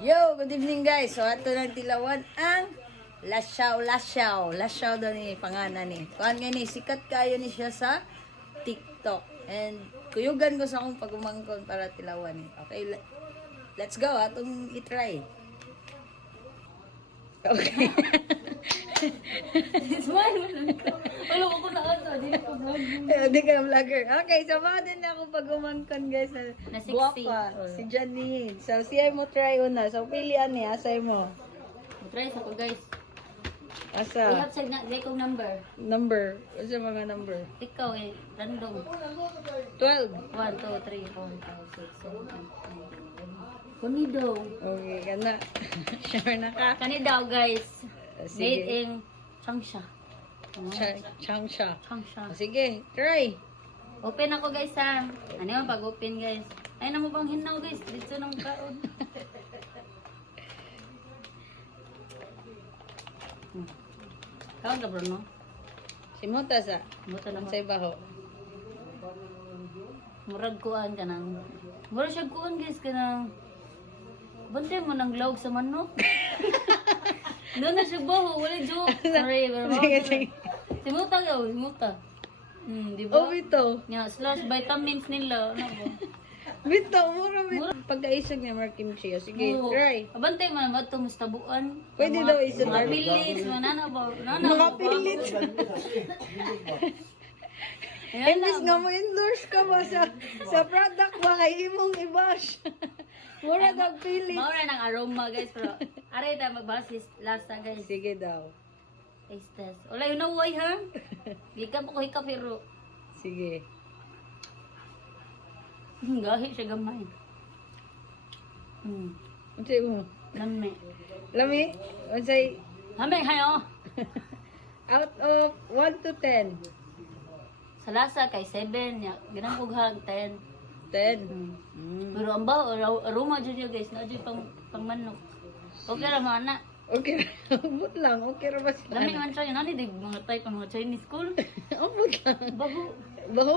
Yo, good evening guys. So ato nang tilawan ang Lasyaw. Lasyaw daw ni pangalan ni. Kuan nga ni sikat kayo ni siya sa TikTok. And kuyugan ko sa akong pagumangkon para tilawan ni. Okay, let's go. Atong i-try. Okay. Smile mo ko. Wala ko na ato, di ko vlog. Hindi ka vlogger. Okay, so mga din ako pagumangkon guys. Na 60. Guwapa. Si Janine. So siya mo try una. So pilian ni asay mo. Try sa ko guys. Asa? Ihat sa na kong number. Number. Asa mga number? Ikaw eh, random. 12. 1, 2, 3, 4, 5, 6, 7, 8, 9, 10. Kani daw. Okay, kana. Sure na ka? Kani daw guys. Made Sige. in Changsha. Changsha. Changsha. Sige, try. Open ako guys ha. Ano yung pag-open guys? Ay na mo bang hinaw guys? Dito nang kaon. Kaon ka bro no? Simuta sa. Buta Ang na say baho. Murag kuan ka nang. Murag siya kuan guys ka nang. Bantay mo ng lawg sa manok. Doon na siya baho. Wala joke. Sorry. Sige, sige. Simuta ka. Simuta. Di ba? Oh, bito. Nga, slash vitamins nila. Ano ba? Bito, mura bito. Pagkaisag niya, Mark Kimchi. Sige, Oo. try. Abantay mo naman ito, mustabuan. Pwede Mga- daw isang Mga laro. pillits, mga nana ba? Nana Mga ba? pilit. Ayan Imbis lang. nga mo endorse ka ba sa product ba kay imong i-bash. Mura daw pilit. Maura ng aroma guys, pero aray tayo magbasis lasa guys. Sige daw. Taste test. Wala yun na uway ha? Hikap ako hikap pero Sige. gahi siya gamay. Unsay mo? Lami. Lami? Unsay Lami hayo. out of 1 to 10? Sa lasa kay 7 ya. Ganang kughag 10. 10. Pero ang ba aroma jud yun guys, na jud pang manok. Okay ra mo ana. Okay. Abot lang. Okay ra ba sila? Lami man siya, nani di mga type ng mga Chinese school. Abot lang. Bago. Baho.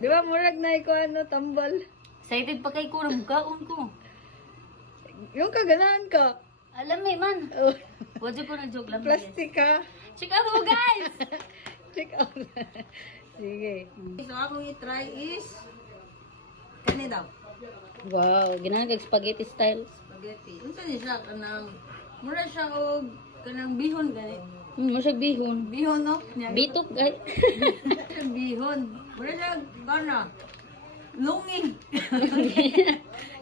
Di ba murag na iko ano, tambal? Excited pa kay ko na mukhaon ko. Yung kaganahan ka. Alam man. Oh, Wadyo ko na joke lang. plastic ka. Check out mo guys! Check out. Sige. So akong i-try is kani daw. Wow, ginagag spaghetti style. Spaghetti. Unsa ni siya kanang mura siya og kanang bihon gani. Mo siya bihon. Bihon no? Bitok guys. Bihon. Mura siya kana. Lungi.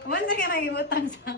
Wala ka nang ibutang sa